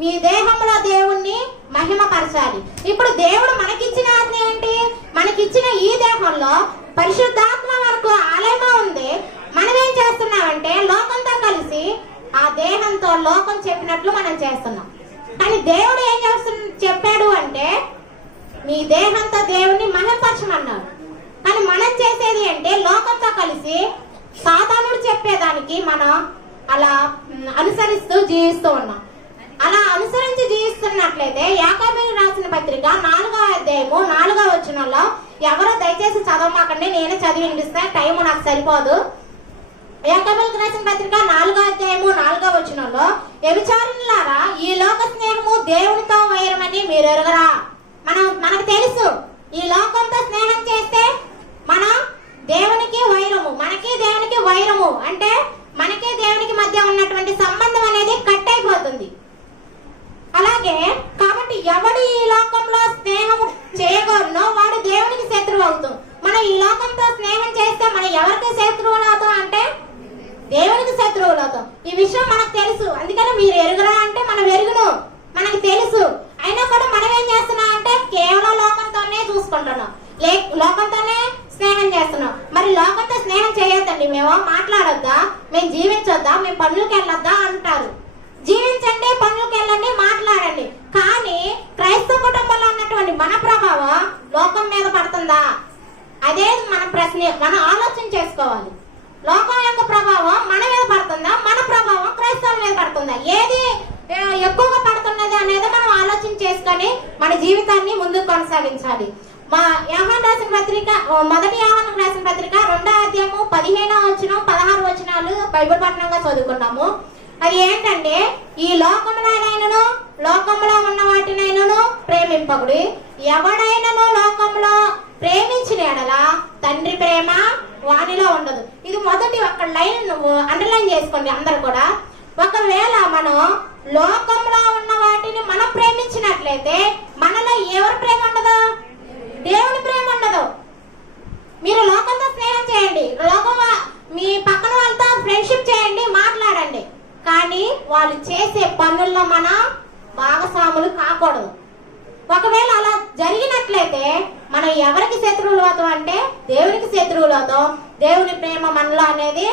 మీ దేహంలో దేవుణ్ణి మహిమపరచాలి. ఇప్పుడు దేవుడు మనకిచ్చిన ఆజ్ఞ ఏంటి? మనకిచ్చిన ఈ దేహంలో పరిశుద్ధాత్మ వరకు ఆలయంగా ఉంది. మనం ఏం చేస్తున్నామంటే లోకంతో కలిసి ఆ దేహంతో లోకం చెప్పినట్లు మనం చేస్తున్నాం. కానీ దేవుడు ఏం చెప్పాడు అంటే మీ దేహంతో దేవుణ్ణి మహిమపరచమన్నాడు. కానీ మనం చేసేది అంటే లోకంతో కలిసి సాతానుడు చెప్పేదానికి మనం అలా అనుసరిస్తూ జీవిస్తూ ఉన్నాం. అలా అనుసరించి జీవిస్తున్నట్లయితే యాకోబుకు రాసిన పత్రిక 4వ అధ్యాయము 4వ వచనంలో, ఎవరో దయచేసి చదవమాకండి, నేనే చదివి వినిపిస్తే టైం నాకు సరిపోదు. యాకోబుకు రాసిన పత్రిక 4వ అధ్యాయము 4వ వచనంలో, వ్యభిచారులారా ఈ లోక స్నేహము దేవునితో వైరమని మీరు ఎరుగరా? మనకు తెలుసు ఈ లోకంతో స్నేహం చేస్తే మనం దేవునికి వైరము, మనకి దేవునికి వైరము అంటే మనకి దేవునికి మధ్య ఉన్నటువంటి సంబంధం అనేది కట్ అయిపోతుంది. అలాగే కాబట్టి ఎవడు ఈ లోకంలో స్నేహం చేయగలనో వాడు దేవునికి శత్రువు అవుతాం. మనం ఈ లోకంతో స్నేహం చేస్తే మనం ఎవరికి శత్రువులు అవుతాం అంటే దేవునికి శత్రువులు అవుతాం. ఈ విషయం మనకు తెలుసు. అందుకని మీరు ఎరుగురా అంటే మనం ఎరుగును, మనకు తెలుసు. అయినా కూడా మనం ఏం చేస్తున్నాం అంటే కేవలం లోకంతోనే చూసుకుంటున్నాం, లోకంతోనే స్నేహం చేస్తున్నాం. మరి లోకంతో స్నేహం చేయొద్దండి, మేము మాట్లాడొద్దా, మేము జీవించొద్దా, మేము పనులకు వెళ్ళొద్దా అంటారు. జీవించండి, పనులకు వెళ్ళండి, మాట్లాడండి. కానీ క్రైస్తవ కుటుంబంలో ఉన్నటువంటి మన ప్రభావం లోకం మీద పడుతుందా? అదే మన ప్రశ్న. మనం ఆలోచన చేసుకోవాలి. లోకం యొక్క ప్రభావం మన మీద పడుతుందా, మన ప్రభావం క్రైస్తవుల మీద పడుతుందా? ఏది ఎక్కువగా పడుతున్నది అనేది మనం ఆలోచన చేసుకొని మన జీవితాన్ని ముందుకు కొనసాగించాలి. మా యోహాను రాసిన పత్రిక, మొదటి యోహాను రాసిన పత్రిక 2వ అధ్యాయము 15వ వచనం 16 వచనాలు బైబిల్ పఠనంగా చదువుకున్నాము. అది ఏంటంటే, ఈ లోకమునైనను లోకములో ఉన్న వాటినైనను ప్రేమింపకుడి, ఎవడైనను లోకంలో ప్రేమించిన ఎడల తండ్రి ప్రేమ వానిలో ఉండదు. ఇది మొదటి ఒక్క లైన్ అండర్లైన్ చేసుకోండి అందరు కూడా. ఒకవేళ మనం లోకంలో ఉన్న వాటిని మనం ప్రేమించినట్లయితే మనలో ఎవరి ప్రేమ ఉండదు? దేవుని ప్రేమ ఉండదు. మీరు లోకంతో స్నేహం చేయండి, మీ పక్కన వాళ్ళతో ఫ్రెండ్షిప్ చేయండి, మాట్లాడండి. కానీ వాళ్ళు చేసే పనుల్లో మన భాగస్వాములు కాకూడదు. ఒకవేళ అలా జరిగినట్లయితే మనం ఎవరికి శత్రువులు అవుతాం అంటే దేవునికి శత్రువులు అవుతాం. దేవుని ప్రేమ మనలో అనేది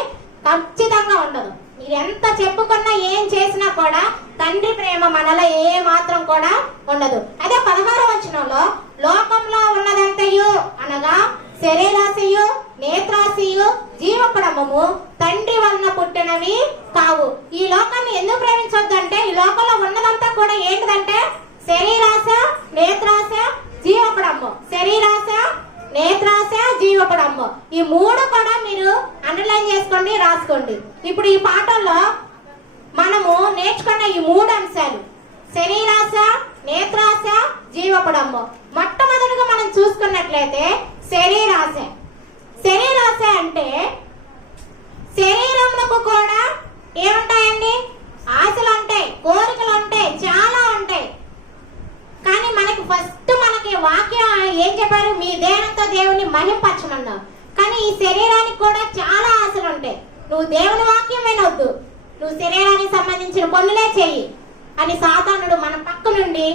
ఖచ్చితంగా ఉండదు. మీరు ఎంత చెప్పుకున్నా ఏం చేసినా కూడా తండ్రి ప్రేమ మనలో ఏ మాత్రం కూడా ఉండదు. అదే 16వ వచనంలో, లోకంలో ఉన్నదంతయు అనగా శరీరాశయు నేత్రాశయు జీవపడమము తండ్రి వలన పుట్టినవి కావు. ఈ లోకాన్ని ఎందుకు ప్రేమించొద్దంటే ఈ లోకంలో ఉన్నదంతా కూడా ఏంటిదంటే శరీరాశ, నేత్రాశ, జీవపడము. శరీరాశ, నేత్రాశ, జీవపడము. ఈ 3 కూడా మీరు అండర్లైన్ చేసుకోండి, రాసుకోండి. ఇప్పుడు ఈ పాఠంలో మనము నేర్చుకున్న ఈ 3 అంశాలు శరీరాశ, నేత్రాశ, జీవపడము. మొట్టమొదటిగా మనం చూసుకున్నట్లయితే శరీరాశ. శరీరాశ అంటే శరీరంలో కూడా ఏముంటాయండి? ఆశలు ఉంటాయి, కోరికలు ఉంటాయి, చాలా ఉంటాయి. కానీ మనకి ఫస్ట్ మనకి వాక్యం ఏం చెప్పారు? మీ దేహంతో దేవుని మహిమపరచమన్నారు. కానీ ఈ శరీరానికి కూడా చాలా ఆశలు ఉంటాయి. నువ్వు దేవుని వాక్యం వినొద్దు, నువ్వు శరీరానికి సంబంధించిన పనులే చెయ్యి అని సాతానుడు మన పక్క నుండి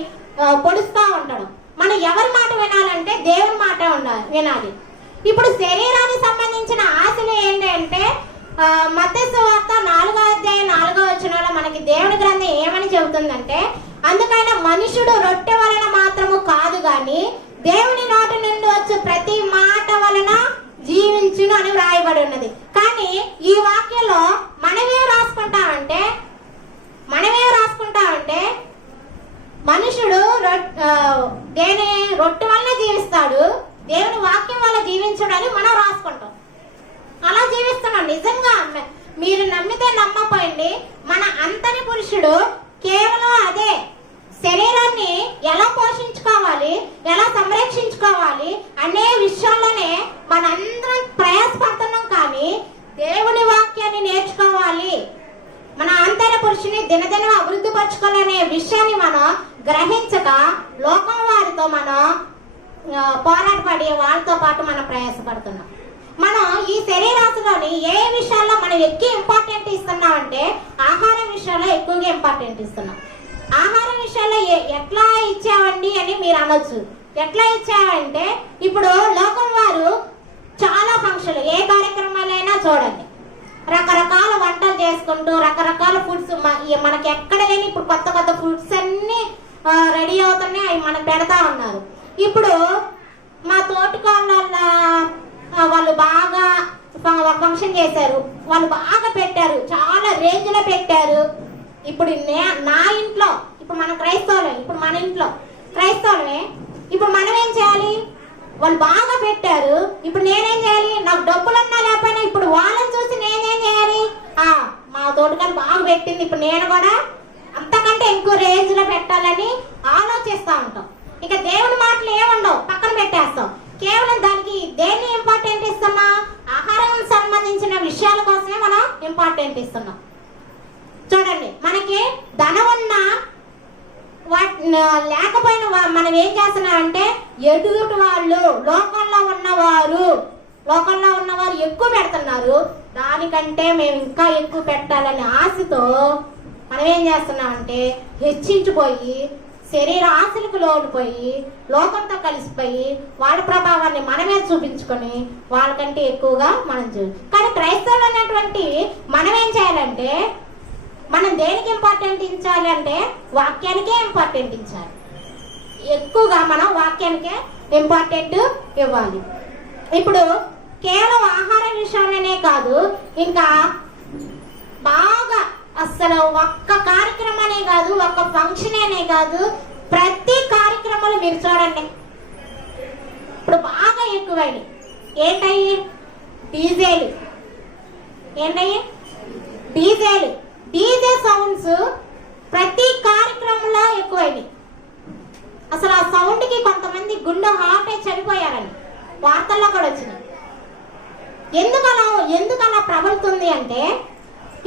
పొడుస్తూ ఉంటాడు. మనం ఎవరి మాట వినాలంటే దేవుని మాట వినాలి. ఇప్పుడు శరీరానికి సంబంధించిన ఆశలు ఏంటంటే మత్తయి సువార్త 4వ అధ్యాయం 4వ వచనంలో మనకి దేవుని గ్రంథం ఏమని చెబుతుందంటే, అందుకైనా మనుషుడు రొట్టె వలన మాత్రము కాదు గాని దేవుని నోటి నుండి వచ్చే ప్రతి మాట వలన జీవించును అని వ్రాయబడి ఉన్నది. కానీ ఈ వాక్యంలో మనమేం రాసుకుంటామంటే మనుషుడు దేని రొట్టె వలన జీవిస్తాడు, దేవుని వాక్యం వల్ల జీవించడని మనం రాసుకుంటాం. అలా జీవిస్తున్నాం. నిజంగా మీరు నమ్మితే నమ్మపోయింది, మన అంతని పురుషుడు కేవలం అదే శరీరాన్ని ఎలా పోషించుకోవాలి, ఎలా సంరక్షించుకోవాలి అనే విషయాల్లోనే మనందరం ప్రయాసపడుతున్నాం. కానీ దేవుని వాక్యాన్ని నేర్చుకోవాలి, మన అంతర పురుషుని దినదిన అభివృద్ధి పరచుకోవాలనే విషయాన్ని మనం గ్రహించక లోకం వారితో మనం పోరాటపడి వాళ్ళతో పాటు మనం ప్రయాసపడుతున్నాం. మనం ఈ శరీరాశిలోని ఏ విషయాల్లో మనం ఎక్కువ ఇంపార్టెంట్ ఇస్తున్నాం అంటే ఆహారం విషయంలో ఎక్కువగా ఇంపార్టెంట్ ఇస్తున్నాం. ఆహారం నెలలో ఎట్లా ఇచ్చావండి అని మీరు అనొచ్చు. ఎట్లా ఇచ్చావంటే ఇప్పుడు లోకం వారు చాలా ఫంక్షన్లు, ఏ కార్యక్రమాలైనా చూడండి, రకరకాల వంటలు చేసుకుంటూ రకరకాల ఫుడ్స్, మనకి ఎక్కడ లేని ఇప్పుడు కొత్త కొత్త ఫుడ్స్ అన్ని రెడీ అవుతున్నాయి, అవి మనకు పెడతా ఉన్నారు. ఇప్పుడు మా తోటికోళ్ళ వాళ్ళు బాగా ఫంక్షన్ చేశారు, వాళ్ళు బాగా పెట్టారు, చాలా రేంజ్ లో పెట్టారు. ఇప్పుడు నా ఇంట్లో, ఇప్పుడు మన క్రైస్తవులే, ఇప్పుడు మన ఇంట్లో క్రైస్తవులే, ఇప్పుడు మనం ఏం చేయాలి? వాళ్ళు బాగా పెట్టారు, ఇప్పుడు నేనేం చేయాలి? నాకు డబ్బులన్నా లేకపోయినా ఇప్పుడు వాళ్ళని చూసి నేనేం చేయాలి? మా తోటికలు బాగా పెట్టింది, ఇప్పుడు నేను కూడా అంతకంటే ఎక్కువ రేంజ్ లో పెట్టాలని ఆలోచిస్తూ ఉంటాం. ఇక దేవుని మాటలు ఏముండవు, పక్కన పెట్టేస్తాం. కేవలం దానికి దేన్ని ఇంపార్టెంట్ ఇస్తున్నా? ఆహారం సంబంధించిన విషయాల కోసమే మనం ఇంపార్టెంట్ ఇస్తున్నాం. చూడండి, మనకి ధనం ఉన్నా లేకపోయినా మనం ఏం చేస్తున్నామంటే ఎదుటి వాళ్ళు లోకంలో ఉన్నవారు ఎక్కువ పెడుతున్నారు, దానికంటే మేము ఇంకా ఎక్కువ పెట్టాలనే ఆశతో మనం ఏం చేస్తున్నామంటే హెచ్చించిపోయి శరీర ఆశలకు లోనుపోయి లోకంతో కలిసిపోయి వాళ్ళ ప్రభావాన్ని మనమే చూపించుకొని వాళ్ళకంటే ఎక్కువగా మనం కానీ క్రైస్తవులు అన్నటువంటి మనం ఏం చేయాలంటే మనం దేనికి ఇంపార్టెంట్ ఇచ్చాలి అంటే వాక్యానికే ఇంపార్టెంట్ ఇచ్చాలి. ఎక్కువగా మనం వాక్యానికే ఇంపార్టెంట్ ఇవ్వాలి. ఇప్పుడు కేవలం ఆహార విషయాలనే కాదు, ఇంకా బాగా అసలు ఒక్క కార్యక్రమానే కాదు, ఒక్క ఫంక్షన్ అనే కాదు, ప్రతి కార్యక్రమాలు మీరు చూడండి ఇప్పుడు బాగా ఎక్కువైనాయి. ఏంటయ్యి? డీజేలు. ఏంటయ్యి? డీజేలు. డీజే సౌండ్స్ ప్రతి కార్యక్రమంలో ఎక్కువైనాయి. అసలు ఆ సౌండ్ కి కొంతమంది గుండె హార్ట్ అయి చనిపోయారని వార్తల్లో కూడా వచ్చినాయి. ఎందుకలా ప్రబలుతుంది అంటే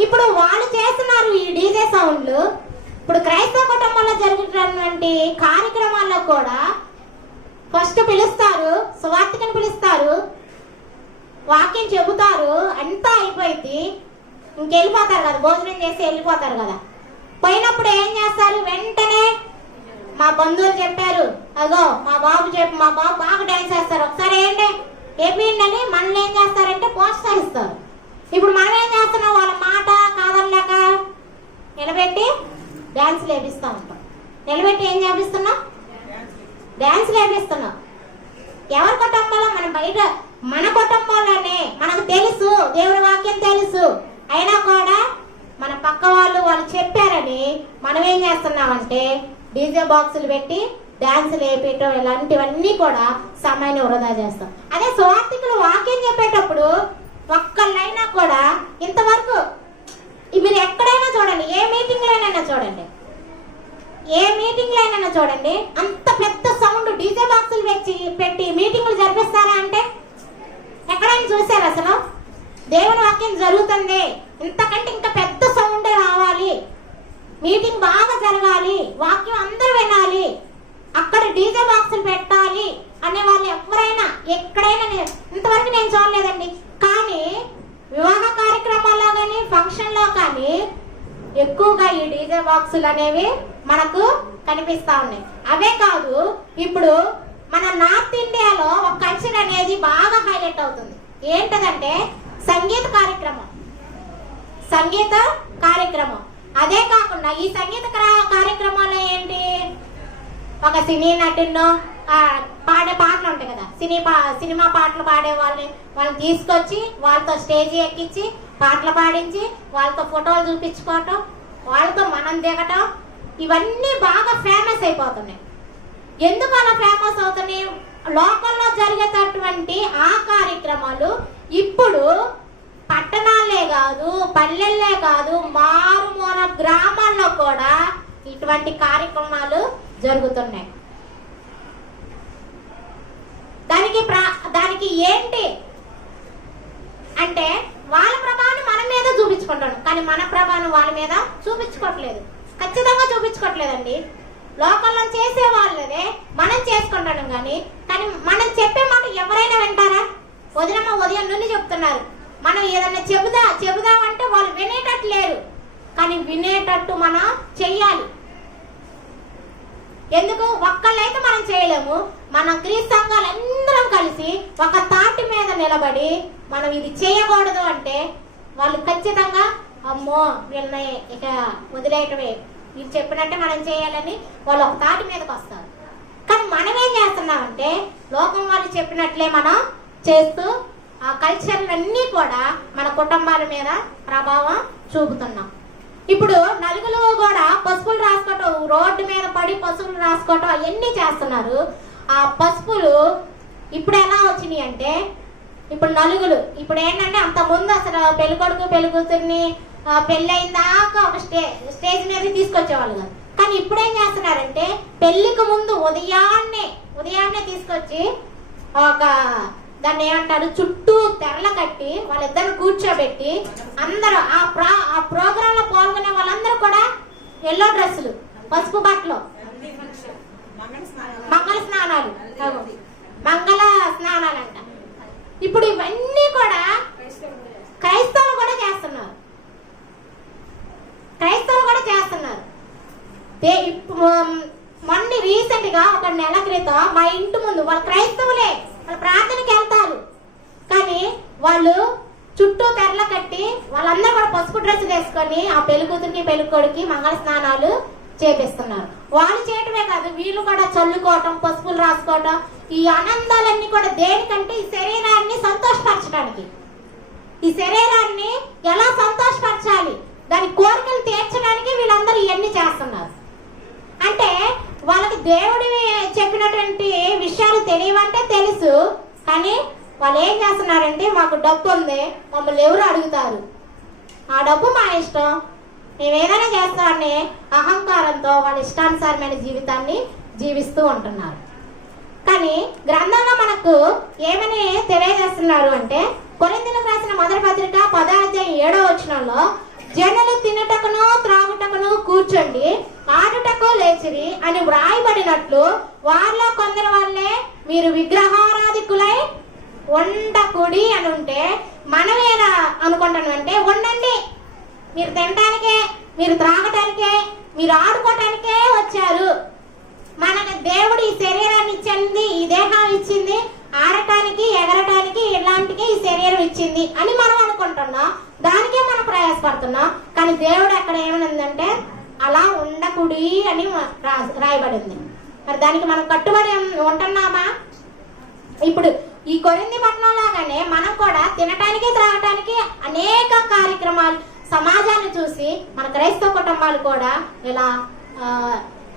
ఇప్పుడు వాళ్ళు చేస్తున్నారు ఈ డీజే సౌండ్లు. ఇప్పుడు క్రైస్తవ కుటుంబంలో జరుగుతున్నటువంటి కార్యక్రమాల్లో కూడా ఫస్ట్ పిలుస్తారు, సువార్తికని పిలుస్తారు, వాక్యం చెబుతారు, అంతా అయిపోయింది, ఇంకెళ్ళిపోతారు కదా, భోజనం చేసి వెళ్ళిపోతారు కదా. పోయినప్పుడు ఏం చేస్తారు? వెంటనే మా బంధువులు చెప్పారు, అగో మా బాబు బాగా డాన్స్ చేస్తారు, ఒకసారి ఏపీండి మనల్ని ఏం చేస్తారంటే ప్రోత్సహిస్తారు. ఇప్పుడు మనం ఏం చేస్తున్నాం? వాళ్ళ మాట కాదనలేక నిలబెట్టి డాన్స్ లేపిస్తూ ఉంటాం. నిలబెట్టి ఏం చేపిస్తున్నాం? డాన్స్ లేపిస్తున్నాం. ఎవరి కుటుంబంలో? మన బయట మన కుటుంబంలోనే మనకు తెలుసు, దేవుడి వాక్యం తెలుసు, అయినా కూడా మన పక్క వాళ్ళు చెప్పారని మనం ఏం చేస్తున్నామంటే డీజే బాక్సులు పెట్టి డాన్స్ లేపేయటం, ఇలాంటివన్నీ కూడా సమయాన్ని వృధా చేస్తాం. అదే సువార్తికులు వాక్యం చెప్పేటప్పుడు ఒక్కళ్ళైనా కూడా ఇంతవరకు మీరు ఎక్కడైనా చూడండి, ఏ మీటింగ్లో అయినా చూడండి, అంత పెద్ద సౌండ్ డీజే బాక్సులు పెట్టి మీటింగ్లు జరిపిస్తారా అంటే ఎక్కడైనా చూసారు? అసలు దేవుని వాక్యం జరుగుతుంది, ఇంతకంటే ఇంకా పెద్ద సౌండే రావాలి, మీటింగ్ బాగా జరగాలి, వాక్యం అందరూ వినాలి, అక్కడ డీజే బాక్సులు పెట్టాలి అనే వాళ్ళు ఎవరైనా ఎక్కడైనా ఇంతవరకు నేను చూడలేదండి. కానీ వివాహ కార్యక్రమాల్లో కానీ ఫంక్షన్లో కానీ ఎక్కువగా ఈ డీజే బాక్సులు అనేవి మనకు కనిపిస్తా ఉన్నాయి. అవే కాదు, ఇప్పుడు మన నార్త్ ఇండియాలో ఒక కల్చర్ అనేది బాగా హైలైట్ అవుతుంది. ఏంటదంటే సంగీత కార్యక్రమం. అదే కాకుండా ఈ సంగీత కార్యక్రమాలు ఏంటి? ఒక సినీ నటున్నో పాడే పాటలు ఉంటాయి కదా, సినిమా పాటలు పాడే వాళ్ళని తీసుకొచ్చి వాళ్ళతో స్టేజ్ ఎక్కించి పాటలు పాడించి వాళ్ళతో ఫోటోలు చూపించుకోవటం, వాళ్ళతో మనం దిగటం, ఇవన్నీ బాగా ఫేమస్ అయిపోతున్నాయి. ఎందుకు అలా ఫేమస్ అవుతున్నాయి? లోకల్లో జరిగేటటువంటి ఆ కార్యక్రమాలు ఇప్పుడు పట్టణాలే కాదు, పల్లెల్లే కాదు, మారుమూల గ్రామాల్లో కూడా ఇటువంటి కార్యక్రమాలు జరుగుతున్నాయి. దానికి ఏంటి అంటే వాళ్ళ ప్రభావాన్ని మన మీద చూపించుకుంటాడు, కానీ మన ప్రభావం వాళ్ళ మీద చూపించుకోవట్లేదు, ఖచ్చితంగా చూపించుకోవట్లేదండి. లోకల్లో చేసే వాళ్ళదే మనం చేసుకుంటాం, కానీ మనం చెప్పే మాట ఎవరైనా వింటారా? వదినమ్మ ఉదయం నుండి చెప్తున్నారు, మనం ఏదన్నా చెబుదామంటే వాళ్ళు వినేటట్టు లేరు, కానీ వినేటట్టు మనం చెయ్యాలి. ఎందుకు? ఒక్కళ్ళైతే మనం చేయలేము. మన క్రీస్తు సంఘాలు అందరం కలిసి ఒక తాటి మీద నిలబడి మనం ఇది చేయకూడదు అంటే వాళ్ళు ఖచ్చితంగా అమ్మో వీళ్ళని ఇక వదిలేయటమే, వీళ్ళు చెప్పినట్టే మనం చేయాలని వాళ్ళు ఒక తాటి మీదకి వస్తారు. కానీ మనం ఏం చేస్తున్నామంటే లోకం వాళ్ళు చెప్పినట్లే మనం చేస్తూ ఆ కల్చర్లన్నీ కూడా మన కుటుంబాల మీద ప్రభావం చూపుతున్నాం. ఇప్పుడు నలుగులు కూడా పసుపులు రాసుకోవటం, రోడ్డు మీద పడి పసుపులు రాసుకోవటం అవన్నీ చేస్తున్నారు. ఆ పసుపులు ఇప్పుడు ఎలా వచ్చినాయి అంటే ఇప్పుడు నలుగులు ఇప్పుడు ఏంటంటే అంత ముందు అసలు పెళ్ళికొడుకు పెళ్లి కూతుర్ని పెళ్ళి అయిందాకా ఒక స్టేజ్ మీద తీసుకొచ్చేవాళ్ళు కాదు. కానీ ఇప్పుడు ఏం చేస్తున్నారంటే పెళ్లికి ముందు ఉదయాన్నే తీసుకొచ్చి ఒక దాన్ని ఏమంటారు చుట్టూ తెరల కట్టి వాళ్ళిద్దరిని కూర్చోబెట్టి అందరూ ఆ ప్రోగ్రామ్ లో పాల్గొనే వాళ్ళందరూ కూడా ఎల్లో డ్రెస్సులు, పసుపు బట్టలు, మంగళ స్నానాలు అంట. ఇప్పుడు ఇవన్నీ కూడా క్రైస్తవులు కూడా చేస్తున్నారు. మొన్న రీసెంట్ గా ఒక నెల క్రితం మా ఇంటి ముందు వాళ్ళు క్రైస్తవులే, వాళ్ళు ప్రార్థనకి వెళ్తారు, కానీ వాళ్ళు చుట్టూ తెరల కట్టి వాళ్ళందరూ కూడా పసుపు డ్రెస్ వేసుకొని ఆ పెళ్ళికూతురికి పెళ్ళికొడికి మంగళ స్నానాలు చేపిస్తున్నారు. వాళ్ళు చేయటమే కాదు వీళ్ళు కూడా చల్లుకోవటం, పసుపులు రాసుకోవటం, ఈ ఆనందాలన్నీ కూడా దేనికంటే ఈ శరీరాన్ని సంతోషపరచడానికి. ఈ శరీరాన్ని ఎలా సంతోషపరచాలి, దాని కోరికలు తీర్చడానికి వీళ్ళందరూ ఇవన్నీ చేస్తున్నారు. అంటే వాళ్ళకి దేవుడి చెప్పినటువంటి విషయాలు తెలియవంటే తెలుసు, కానీ వాళ్ళు ఏం చేస్తున్నారంటే మాకు డబ్బు ఉంది, మమ్మల్ని ఎవరు అడుగుతారు, ఆ డబ్బు మా ఇష్టం, మేము ఏదైనా చేస్తామని అహంకారంతో వాళ్ళ ఇష్టానుసారమైన జీవితాన్ని జీవిస్తూ ఉంటున్నారు. కానీ గ్రంథంలో మనకు ఏమని తెలియజేస్తున్నారు అంటే కొరింథీయులకు రాసిన మొదటి పత్రిక 10:7 జనులు తినుటకును త్రాగుటకును కూర్చోండి, ఆడుటకు లేచిరి అని వ్రాయబడినట్లు వారిలో కొందరు వాళ్ళే మీరు విగ్రహారాధికులై ఉండకుడి అని ఉంటే మనం ఎలా అనుకుంటాను అంటే ఉండండి, మీరు తినటానికే, మీరు త్రాగటానికే, మీరు ఆడుకోవటానికే వచ్చారు. మనకు దేవుడు ఈ శరీరాన్ని ఇచ్చింది, ఈ దేహం ఇచ్చింది, ఆడటానికి ఎగరటానికి ఇలాంటికి ఈ శరీరం ఇచ్చింది అని మనం అనుకుంటున్నాం, దానికే మనం ప్రయాసపడుతున్నాం. కానీ దేవుడు అక్కడ ఏమనుందంటే అలా ఉండకుడి అని రాయబడింది. మరి దానికి మనం కట్టుబడి ఉంటున్నామా? ఇప్పుడు ఈ కొరింథీ పట్టణం లాగానే మనం కూడా తినటానికి త్రాగటానికి అనేక కార్యక్రమాలు, సమాజాన్ని చూసి మన క్రైస్తవ కుటుంబాలు కూడా ఇలా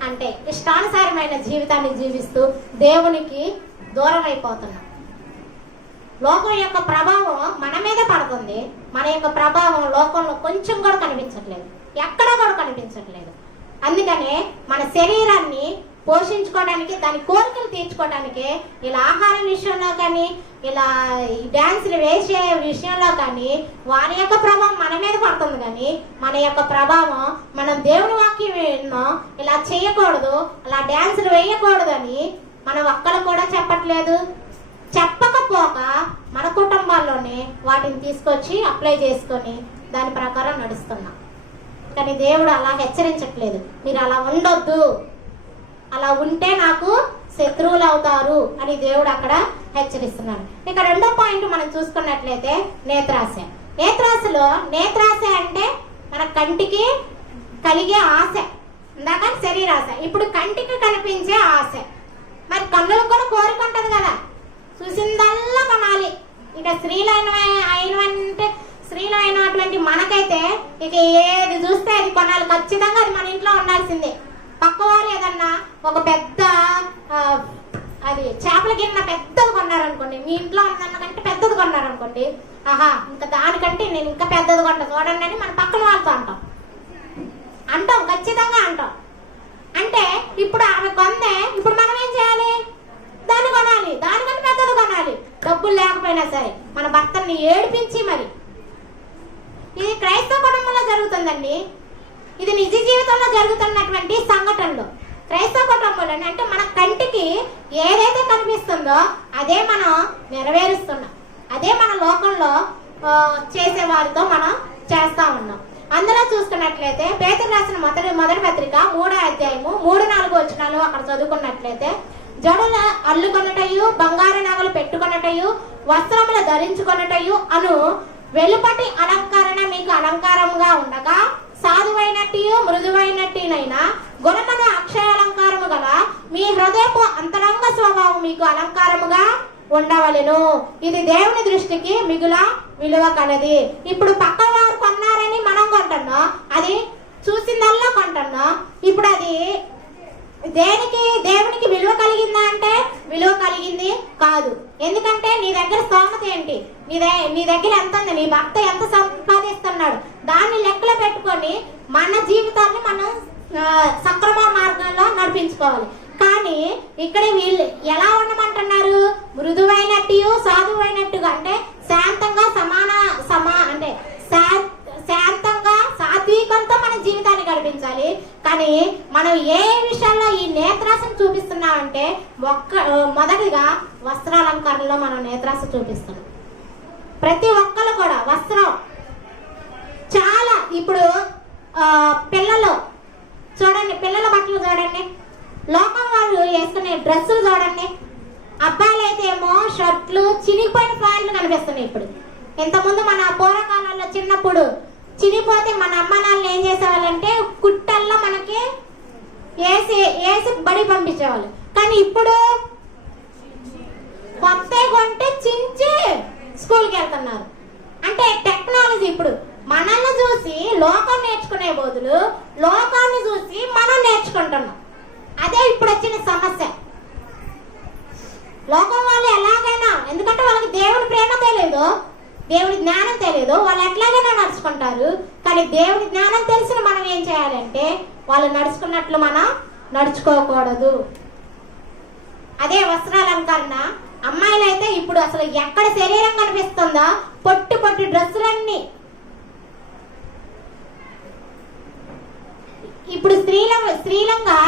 అంటే ఇష్టానుసారమైన జీవితాన్ని జీవిస్తూ దేవునికి దూరం అయిపోతున్నాం. లోకం యొక్క ప్రభావం మన మీద పడుతుంది, మన యొక్క ప్రభావం లోకంలో కొంచెం కూడా కనిపించట్లేదు, ఎక్కడా కూడా కనిపించట్లేదు. అందుకనే మన శరీరాన్ని పోషించుకోవడానికి, దాని కోరికలు తీర్చుకోవడానికి ఇలా ఆహారం విషయంలో కానీ, ఇలా డ్యాన్సులు వేసే విషయంలో కానీ వారి యొక్క ప్రభావం మన మీద పడుతుంది. కానీ మన యొక్క ప్రభావం మనం దేవుని వాక్యం విన్నాం, ఇలా చేయకూడదు, అలా డ్యాన్సులు వేయకూడదు అని మనం ఒక్కరు కూడా చెప్పట్లేదు. చెప్పకపోక మన కుటుంబాల్లోనే వాటిని తీసుకొచ్చి అప్లై చేసుకొని దాని ప్రకారం నడుస్తున్నాం. కానీ దేవుడు అలా హెచ్చరించట్లేదు, మీరు అలా ఉండొద్దు, అలా ఉంటే నాకు శత్రువులు అవుతారు అని దేవుడు అక్కడ హెచ్చరిస్తున్నాడు. ఇక రెండో పాయింట్ మనం చూసుకున్నట్లయితే నేత్రాశ. నేత్రాశ అంటే మన కంటికి కలిగే ఆశ, ఇందాక శరీరాశ, ఇప్పుడు కంటికి కనిపించే ఆశ. మరి కన్నులకు కూడా కోరిక ఉంటుంది కదా, చూసిందల్లా కొనాలి. ఇక స్త్రీలు అయినటువంటి మనకైతే ఇక ఏది చూస్తే అది కొనాలి, ఖచ్చితంగా అది మన ఇంట్లో ఉండాల్సిందే. పక్కవారు ఏదన్నా ఒక పెద్ద అది చేపల గిన్నె పెద్దది కొన్నారనుకోండి, మీ ఇంట్లో ఉన్నదానికంటే పెద్దది కొన్నారనుకోండి, ఆహా ఇంకా దానికంటే నేను ఇంకా పెద్దది కొంటా చూడండి అని మన పక్కన వాళ్ళతో అంటాం, ఖచ్చితంగా అంటాం. అంటే ఇప్పుడు ఆమె కొందే, ఇప్పుడు మనం ఏం చేయాలి, దాన్ని కొనాలి, దానికంటే పెద్దది కొనాలి, డబ్బులు లేకపోయినా సరే మన భర్తల్ని ఏడిపించి. మరి ఇది క్రైస్తవ కుటుంబంలో జరుగుతుందండి, ఇది నిజ జీవితంలో జరుగుతున్నటువంటి సంఘటనలు. క్రైస్తవ కుటుంబంలో అంటే మన కంటికి ఏదైతే కనిపిస్తుందో అదే మనం నెరవేరుస్తున్నాం, అదే మన లోకంలో చేసే వారితో మనం చేస్తా ఉన్నాం. అందులో చూసుకున్నట్లయితే పేతురు రాసిన మొదటి పత్రిక 3వ అధ్యాయము 3-4 వచనాలు అక్కడ చదువుకున్నట్లయితే, జడుల అల్లుకొనటయు, బంగారు నగలు పెట్టుకొనటయు, వస్త్రములు ధరించుకొనటయు అను వెలుపటి అలంకరణ మీకు అలంకారముగా ఉండగా, సాధువైనట్టు మృదువైనట్టునైనా గుణమున అక్షయ అలంకారము గల మీ హృదయపు అంతరంగ స్వభావం మీకు అలంకారముగా ఉండవలెను. ఇది దేవుని దృష్టికి మిగుల విలువ కలది. ఇప్పుడు పక్క వారు కొన్నారని మనం కొంటున్నాం, అది చూసిందల్లా కొంటున్నాం. ఇప్పుడు అది దేవునికి విలువ కలిగిందా అంటే విలువ కలిగింది కాదు. ఎందుకంటే నీ దగ్గర స్తోమత ఏంటి, నీ దగ్గర ఎంత ఉంది, నీ భర్త ఎంత సంపాదిస్తున్నాడు, దాన్ని లెక్కలో పెట్టుకొని మన జీవితాన్ని మనం సక్రమ మార్గంలో నడిపించుకోవాలి. కానీ ఇక్కడ వీళ్ళు ఎలా ఉండమంటున్నారు? మృదువైనట్టు, సాధువైనట్టుగా, అంటే శాంతంగా అంటే శాంతంగా సాత్వికంతో మన జీవితాన్ని గడిపించాలి. కానీ మనం ఏ విషయాల్లో ఈ నేత్రాశను చూపిస్తున్నామంటే మొదటిగా వస్త్రాలంకరణలో మనం నేత్రాశ చూపిస్తున్నాం. ప్రతి ఒక్కరు కూడా వస్త్రం చాలా, ఇప్పుడు పిల్లలు చూడండి, పిల్లల బట్టలు చూడండి, లోకం వాళ్ళు వేసుకునే డ్రెస్సులు చూడండి. అబ్బాయిలు అయితే ఏమో షర్ట్లు, చినిగిపోయిన ప్యాంట్లు కనిపిస్తున్నాయి. ఇప్పుడు ఇంతకుముందు మన పూర్వకాలంలో చిన్నప్పుడు చినిగిపోతే మన అమ్మ నాన్నలు ఏం చేసేవాళ్ళంటే కుట్టల్లో మనకి వేసి బడి పంపించేవాళ్ళు. కానీ ఇప్పుడు కొత్త కొంటే చించి స్కూల్కి వెళ్తున్నారు. అంటే టెక్నాలజీ ఇప్పుడు మనల్ని చూసి లోకం నేర్చుకునే బదులు లోకాన్ని చూసి మనం నేర్చుకుంటున్నాం. అదే ఇప్పుడు వచ్చిన సమస్య. లోకం వాళ్ళు ఎలాగైనా, ఎందుకంటే వాళ్ళకి దేవుడి ప్రేమ తెలియదు, దేవుడి జ్ఞానం తెలియదు, వాళ్ళు ఎట్లాగైనా నడుచుకుంటారు. కానీ దేవుడి జ్ఞానం తెలిసిన మనం ఏం చేయాలంటే వాళ్ళు నడుచుకున్నట్లు మనం నడుచుకోకూడదు. అదే వస్త్రాలంకరణ. అమ్మాయిలు అయితే ఇప్పుడు అసలు ఎక్కడ శరీరం కనిపిస్తుందో పొట్టి పొట్టి డ్రెస్సులన్నీ. ఇప్పుడు స్త్రీలంగా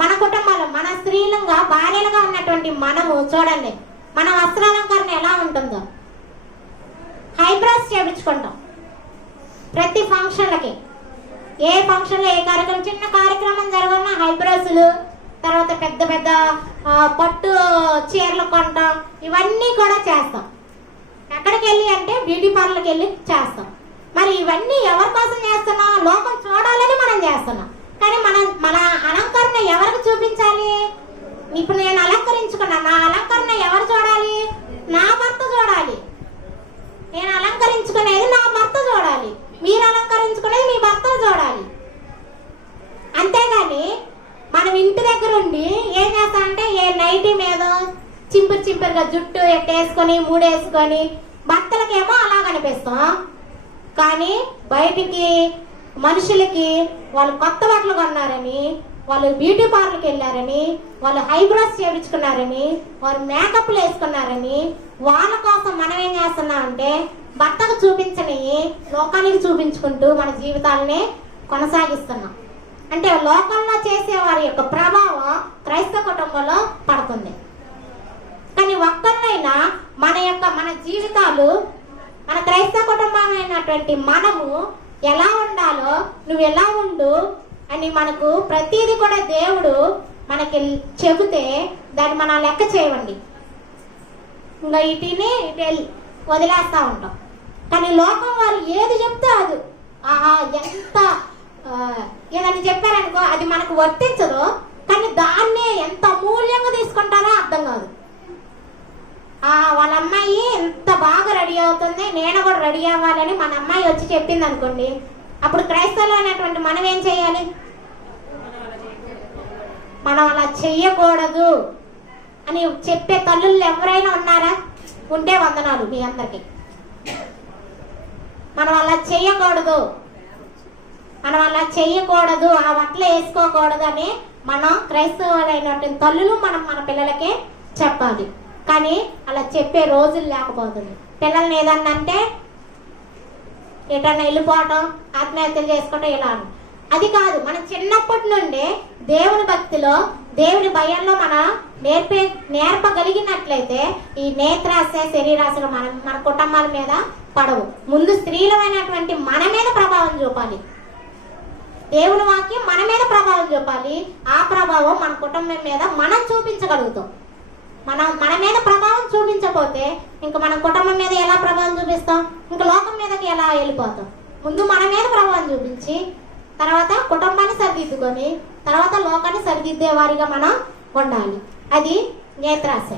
మన కుటుంబాలు, మన స్త్రీలంగా భార్యలుగా ఉన్నటువంటి మనము చూడండి, మన వస్త్రాలంకరణ ఎలా ఉంటుందో. హైబ్రోస్ చేయించుకుంటాం ప్రతి ఫంక్షన్లకి. ఏ ఫంక్షన్లో ఏ కార్యక్రమం, చిన్న కార్యక్రమం జరగన్నా హైబ్రోస్లు, తర్వాత పెద్ద పెద్ద పట్టు చీరలు కొంటాం. ఇవన్నీ కూడా చేస్తాం. ఎక్కడికి వెళ్ళి అంటే బ్యూటీ పార్లర్కి వెళ్ళి చేస్తాం. మరి ఇవన్నీ ఎవరి కోసం చేస్తున్నాం? లోకం చూడాలని మనం చేస్తున్నాం. కానీ మన అలంకరణ ఎవరికి చూపించాలి? ఇప్పుడు నేను అలంకరించుకున్నా, నా అలంకరణ ఎవరు చూడాలి? నా భర్త చూడాలి. నేను అలంకరించుకునేది నా భర్త చూడాలి, మీరు అలంకరించుకునేది మీ భర్తను చూడాలి. అంతేగాని మనం ఇంటి దగ్గర ఉండి ఏం చేస్తామంటే ఏ నైటీ మీద చింపురుగా జుట్టు ఎట్టేసుకొని మూడేసుకొని భర్తలకేమో అలా కనిపిస్తాం. కానీ బయటికి మనుషులకి వాళ్ళు కొత్త బట్టలు కొన్నారని, వాళ్ళు బ్యూటీ పార్లర్కి వెళ్ళారని, వాళ్ళు హైబ్రోస్ చేయించుకున్నారని, వాళ్ళు మేకప్లు వేసుకున్నారని, వాళ్ళ కోసం మనం ఏం చేస్తున్నామంటే భర్తకు చూపించని లోకానికి చూపించుకుంటూ మన జీవితాలని కొనసాగిస్తున్నాం. అంటే లోకంలో చేసే వారి యొక్క ప్రభావం క్రైస్తవ కుటుంబంలో పడుతుంది. కానీ ఒక్కరినైనా మన జీవితాలు, మన క్రైస్తవ కుటుంబం అయినటువంటి మనము ఎలా ఉండాలో, నువ్వు ఎలా ఉండు అని మనకు ప్రతిదీ కూడా దేవుడు మనకి చెబితే దాన్ని మనం లెక్క చేయవండి. ఇంకా ఇటుని వదిలేస్తూ ఉంటాం. కానీ లోకం వారు ఏది చెప్తే అది ఎంత ఏదని చెప్పారనుకో అది మనకు వర్తించదు. కానీ దాన్నే ఎంత మూల్యంగా తీసుకుంటారో అర్థం కాదు. వాళ్ళ అమ్మాయి ఎంత బాగా రెడీ అవుతుంది, నేను కూడా రెడీ అవ్వాలని మన అమ్మాయి వచ్చి చెప్పింది అనుకోండి, అప్పుడు క్రైస్తవులు అనేటువంటి మనం ఏం చేయాలి? మనం అలా చెయ్యకూడదు అని చెప్పే తల్లులు ఎవరైనా ఉన్నారా? ఉంటే వందనాలు మీ అందరికి. మనం అలా చెయ్యకూడదు, మనం అలా చెయ్యకూడదు, ఆ బట్టలు వేసుకోకూడదు అని మనం క్రైస్తవులైనటువంటి తల్లులు మనం మన పిల్లలకే చెప్పాలి. కానీ అలా చెప్పే రోజులు లేకపోతుంది. పిల్లల్ని ఏదన్నా అంటే ఎటన్నా వెళ్ళిపోవటం, ఆత్మహత్యలు చేసుకోవటం ఇలా. అది కాదు, మనం చిన్నప్పటి నుండి దేవుని భక్తిలో, దేవుని భయంలో మనం నేర్పగలిగినట్లయితే ఈ నేత్రాశ, శరీరాశలు మన కుటుంబాల మీద పడవు. ముందు స్త్రీలమైనటువంటి మన మీద ప్రభావం చూపాలి. దేవుని వాక్యం మన మీద ప్రభావం చూపాలి. ఆ ప్రభావం మన కుటుంబం మీద మనం చూపించగలుగుతాం. మన మీద ప్రభావం చూపించకపోతే ఇంకా మన కుటుంబం మీద ఎలా ప్రభావం చూపిస్తాం? ఇంకా లోకం మీదకి ఎలా వెళ్ళిపోతాం? ముందు మన మీద ప్రభావం చూపించి తర్వాత కుటుంబాన్ని సరిదిద్దుకొని తర్వాత లోకాన్ని సరిదిద్దే వారిగా మనం ఉండాలి. అది నేత్రాశ.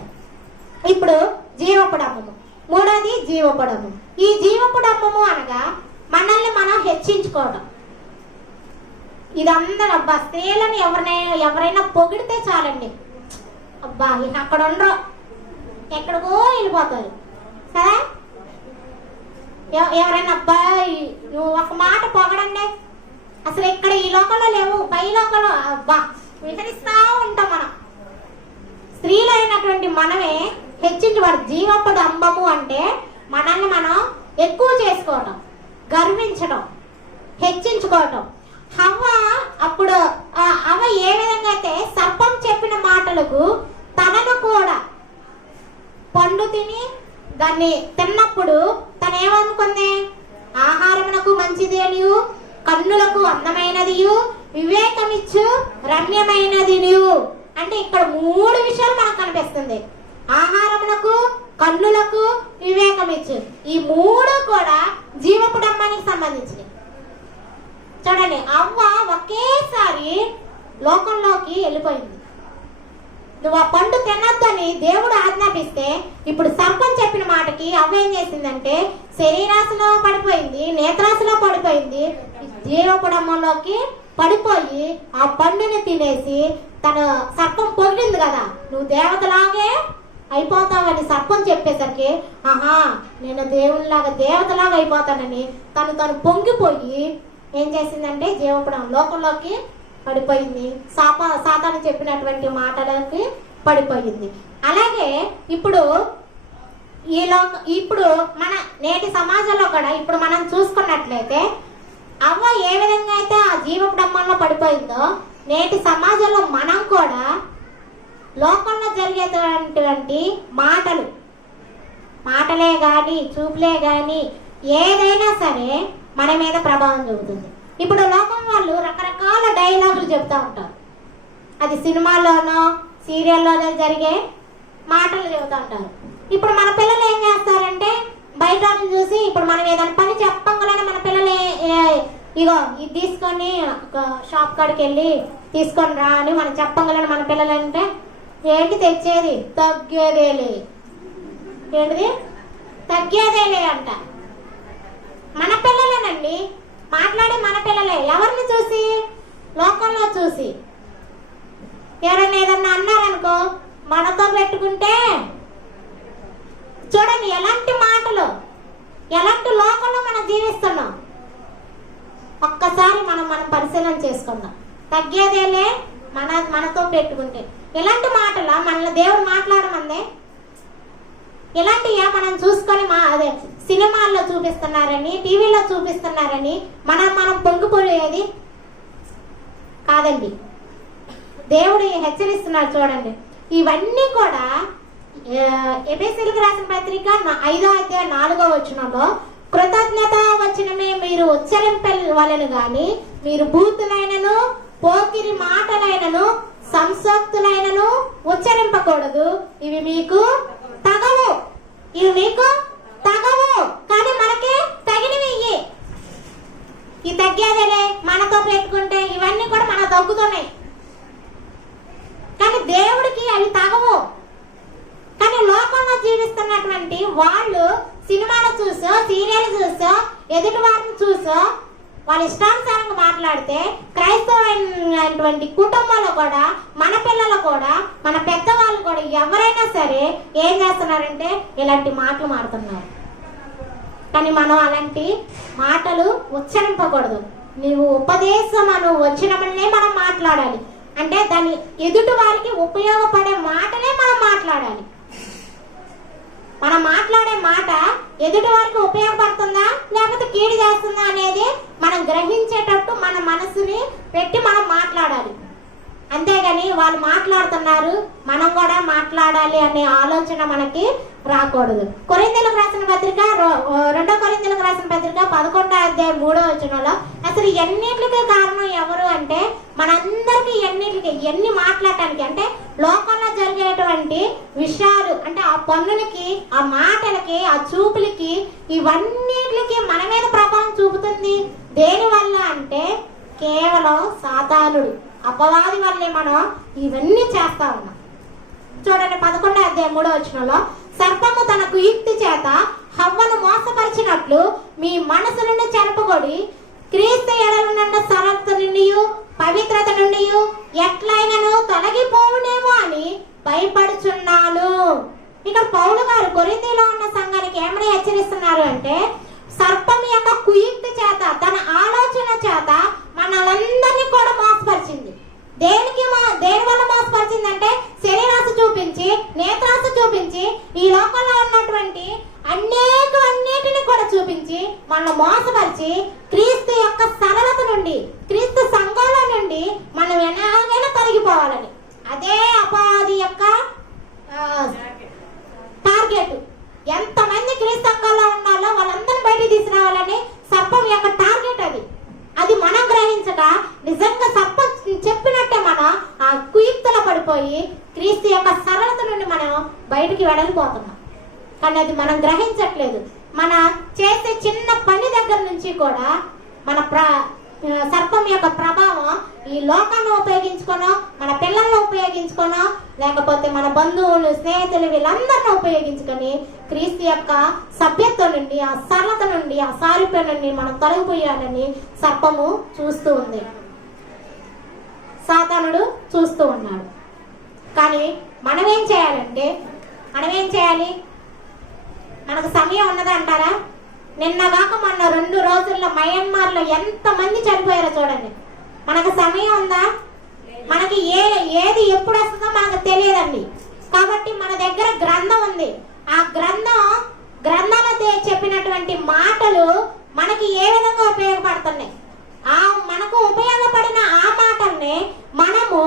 ఇప్పుడు జీవపుడమ్మము. మూడోది జీవపుడమ్మము. ఈ జీవపుడమ్మము అనగా మనల్ని మనం హెచ్చించుకోవడం. ఇదందరూ అబ్బా స్త్రీలను ఎవరైనా పొగిడితే చాలండి, అబ్బా అక్కడ ఉండరు, ఎక్కడికో వెళ్ళిపోతారు కదా. ఎవరైనా అబ్బాయి నువ్వు ఒక మాట పొగడండి, అసలు ఇక్కడ ఈ లోకంలో లేవు, పై లోకంలో అబ్బా విహరిస్తా ఉంటాం. మనం స్త్రీలు అయినటువంటి మనమే హెచ్చించబడు. జీవపుడు అంబము అంటే మనల్ని మనం ఎక్కువ చేసుకోవటం, గర్వించడం, హెచ్చించుకోవటం. అప్పుడు అవ ఏ విధంగా అయితే సర్పం చెప్పిన మాటలకు తనను కూడా పండు తిని దాన్ని తిన్నప్పుడు తను ఏమనుకుంది? ఆహారమునకు మంచిది అనియు, కన్నులకు అందమైనదియు, వివేకమిచ్చు రమ్యమైనదియు. అంటే ఇక్కడ 3 విషయాలు మనకు కనిపిస్తుంది. ఆహారమునకు, కన్నులకు, వివేకమిచ్చు. ఈ 3 కూడా జీవపుడమ్మానికి సంబంధించినవి. చూడండి, అవ్వ ఒకేసారి లోకంలోకి వెళ్ళిపోయింది. నువ్వు ఆ పండు తినొద్దని దేవుడు ఆజ్ఞాపిస్తే ఇప్పుడు సర్పం చెప్పిన మాటకి అవ్వ ఏం చేసిందంటే శరీరాశలో పడిపోయింది, నేత్రాశలో పడిపోయింది, జీవపుడమ్మలోకి పడిపోయి ఆ పండుని తినేసి తన సర్పం పొగిడింది కదా, నువ్వు దేవతలాగే అయిపోతావని సర్పం చెప్పేసరికి ఆహా నేను దేవునిలాగా దేవతలాగా అయిపోతానని తను పొంగిపోయి ఏం చేసిందంటే జీవపుడం లోకంలోకి పడిపోయింది. సాతాను చెప్పినటువంటి మాటలకి పడిపోయింది. అలాగే ఇప్పుడు ఇప్పుడు మన నేటి సమాజంలో కూడా ఇప్పుడు మనం చూసుకున్నట్లయితే అవ్వ ఏ విధంగా అయితే ఆ జీవపుడంలో పడిపోయిందో నేటి సమాజంలో మనం కూడా లోకంలో జరిగేటువంటి మాటలే కానీ చూపులే కానీ ఏదైనా సరే మన మీద ప్రభావం చూపుతుంది. ఇప్పుడు లోకం వాళ్ళు రకరకాల డైలాగులు చెప్తా ఉంటారు. అది సినిమాల్లోనో సీరియల్లోనో జరిగే మాటలు చెబుతూ ఉంటారు. ఇప్పుడు మన పిల్లలు ఏం చేస్తారంటే బయట చూసి ఇప్పుడు మనం ఏదైనా పని చెప్పంగానే మన పిల్లలు ఇగో ఇది తీసుకొని షాప్ కాడికి వెళ్ళి తీసుకొని రా అని మనం చెప్పంగానే మన పిల్లలు అంటే ఏంటి తెచ్చేది? తగ్గేదేలే. ఏంటిది? తగ్గేదేలే అంట. మన పిల్లలేనండి మాట్లాడే, మన పిల్లలే. ఎవరిని చూసి? లోకంలో చూసి. ఎవరైనా ఏదన్నా అన్నారనుకో మనతో పెట్టుకుంటే చూడండి ఎలాంటి మాటలు, ఎలాంటి లోకంలో మనం జీవిస్తున్నాం. ఒక్కసారి మనం పరిశీలన చేసుకుందాం. తగ్గేదేలే మనతో పెట్టుకుంటే ఇలాంటి మాటల మనల్ని దేవుడు మాట్లాడమందే. ఇలాంటివి మనం చూసుకొని అదే సినిమాల్లో చూపిస్తున్నారని, టీవీలో చూపిస్తున్నారని మనం పొంగిపోయేది కాదండి. దేవుడు హెచ్చరిస్తున్నాడు చూడండి. ఇవన్నీ కూడా ఎఫెసీయులకు రాసిన పత్రిక 5వ అధ్యాయం 4వ వచనంలో కృతజ్ఞత వచనమే మీరు ఉచ్చరింపవలెను గాని మీరు బూతులైనను పోకిరి మాటలైనను సంసక్తులైనను ఉచ్చరింపకూడదు, ఇవి మీకు తగవు. ఇవి మీకు తగవు కానీ మనకి తగినవి. ఈ తగ్గేదేలే మనతో పెట్టుకుంటే ఇవన్నీ కూడా మన తగ్గుతున్నాయి కానీ దేవుడికి అవి తగవు. కానీ లోకంలో జీవిస్తున్నటువంటి వాళ్ళు సినిమాలు చూసో సీరియల్ చూసో ఎదుటి వారిని చూసో వాళ్ళ ఇష్టానుసారంగా మాట్లాడితే క్రైస్తవమైనటువంటి కుటుంబంలో కూడా మన పిల్లలు కూడా మన పెద్దవాళ్ళు కూడా ఎవరైనా సరే ఏం చేస్తున్నారంటే ఇలాంటి మాటలు మాడుతున్నారు. కానీ మనం అలాంటి మాటలు ఉచ్చరింపకూడదు. నువ్వు ఉపదేశం వచ్చినప్పుడే మనం మాట్లాడాలి. అంటే దాని ఎదుటి వారికి ఉపయోగపడే మాటలే మనం మాట్లాడాలి. మనం మాట్లాడే మాట ఎదుటి వారికి ఉపయోగపడుతుందా లేకపోతే కీడు చేస్తుందా అనేది మనం గ్రహించేటట్టు మన మనసుని పెట్టి మనం మాట్లాడాలి. అంతేగాని వాళ్ళు మాట్లాడుతున్నారు మనం కూడా మాట్లాడాలి అనే ఆలోచన మనకి రాకూడదు. కొరింథీయులకు రాసిన పత్రిక 2 కొరింథీయులకు రాసిన పత్రిక 11వ అధ్యాయం 3వ వచనంలో అసలు ఎన్నిటికి కారణం ఎవరు అంటే మనందరికీ ఎన్ని మాట్లాడటానికి అంటే లోకంలో జరిగేటువంటి విషయాలు అంటే ఆ పనులకి, ఆ మాటలకి, ఆ చూపులకి, ఇవన్నిటికి మన మీద ప్రభావం చూపుతుంది. దేని వల్ల అంటే కేవలం సాతానుడు, అపవాది వల్లే మనం ఇవన్నీ చేస్తా ఉన్నాం. చూడండి 11వ అధ్యాయం 3వ వచనంలో, సర్పము తన కుయుక్తి చేత హవ్వను మోసపరిచినట్లు మీ మనసు నుండి చెరపగొడి క్రీస్తు ఎడలున్న సరళత నుండి పవిత్రత నుండి ఎట్లయినను తొలగిపోవునేమో అని భయపడుచున్నాను. ఇక్కడ పౌలు గారు కొరింథీలో ఉన్న సంఘానికి ఏమని హెచ్చరిస్తున్నారు అంటే సర్పం యొక్క కుయుక్తి చేత, తన ఆలోచన చేత మనలందరినీ కూడా మోసపరిచింది. దేని వల్ల మోసపరిచింది అంటే శరీరాశ చూపించి, నేత్రాశ చూపించి, ఈ లోకంలో ఉన్నటువంటి అన్నిటిని కూడా చూపించి మనల్ని మోసపరిచి క్రీస్తు యొక్క సరళత నుండి, క్రీస్తు సంఘంలో నుండి మనం ఎలాగైనా తొలగిపోవాలని, అదే అపవాది యొక్క టార్గెట్. ఎంతమంది క్రీస్తు సంఘంలో ఉన్నారో వాళ్ళందరినీ బయటికి తీసుకురావాలని సర్పం యొక్క టార్గెట్ అది మనం గ్రహించక నిజంగా సర్పం చెప్పినట్టే మనం ఆ కుయుక్తలో పడిపోయి క్రీస్తు యొక్క సరళత నుండి మనం బయటికి వెళ్ళిపోతున్నాం. కానీ అది మనం గ్రహించట్లేదు. మన చేసే చిన్న పని దగ్గర నుంచి కూడా మన సర్పం యొక్క ప్రభావం ఈ లోకాన్ని ఉపయోగించుకోనో, మన పిల్లల్ని ఉపయోగించుకోనో, లేకపోతే మన బంధువులు, స్నేహితులు వీళ్ళందరినీ ఉపయోగించుకొని క్రీస్తు యొక్క సభ్యత్వం నుండి, ఆ సరళత నుండి, ఆ సారూప్యం నుండి మనం తొలగిపోయాలని సర్పము చూస్తూ ఉంది, సాతానుడు చూస్తూ ఉన్నాడు. కానీ మనమేం చేయాలి? మనకు సమయం ఉన్నదా అంటారా? నిన్నగాక మొన్న 2 రోజుల్లో మయన్మార్లో ఎంతమంది చనిపోయారో చూడండి. మనకు సమయం ఉందా? మనకి ఏది ఎప్పుడు వస్తుందో మనకు తెలియదండి. కాబట్టి మన దగ్గర గ్రంథం ఉంది. ఆ గ్రంథంలో చెప్పినటువంటి మాటలు మనకి ఏ విధంగా ఉపయోగపడుతున్నాయి? మనకు ఉపయోగపడిన ఆ మాటల్ని మనము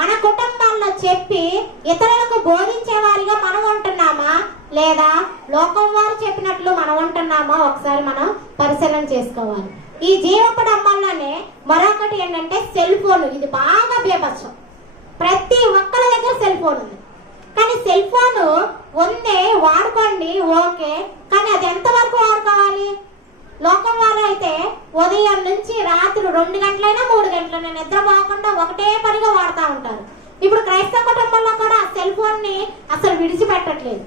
మన కుటుంబాల్లో చెప్పి ఇతరులకు బోధించే వారిగా మనం ఉంటున్నామా, లేదా లోకం వారు చెప్పినట్లు మనం ఉంటున్నామా? ఒకసారి మనం పరిశీలన చేసుకోవాలి. ఈ జీవపడంలోనే మరొకటి ఏంటంటే సెల్ ఫోన్. ఇది బాగా బీభత్సం. ప్రతి ఒక్కరి దగ్గర సెల్ ఫోన్ ఉంది. కానీ సెల్ ఫోన్ ఉందే, వాడుకోండి, ఓకే. కానీ అది ఎంతవరకు వాడుకోవాలి? లోకం వారు అయితే ఉదయం నుంచి రాత్రి 2 గంటలైనా 3 గంటలైనా నిద్రపోకుండా ఒకటే పనిగా వాడుతూ ఉంటారు. ఇప్పుడు క్రైస్తవ కుటుంబంలో కూడా సెల్ ఫోన్ ని అసలు విడిచిపెట్టట్లేదు.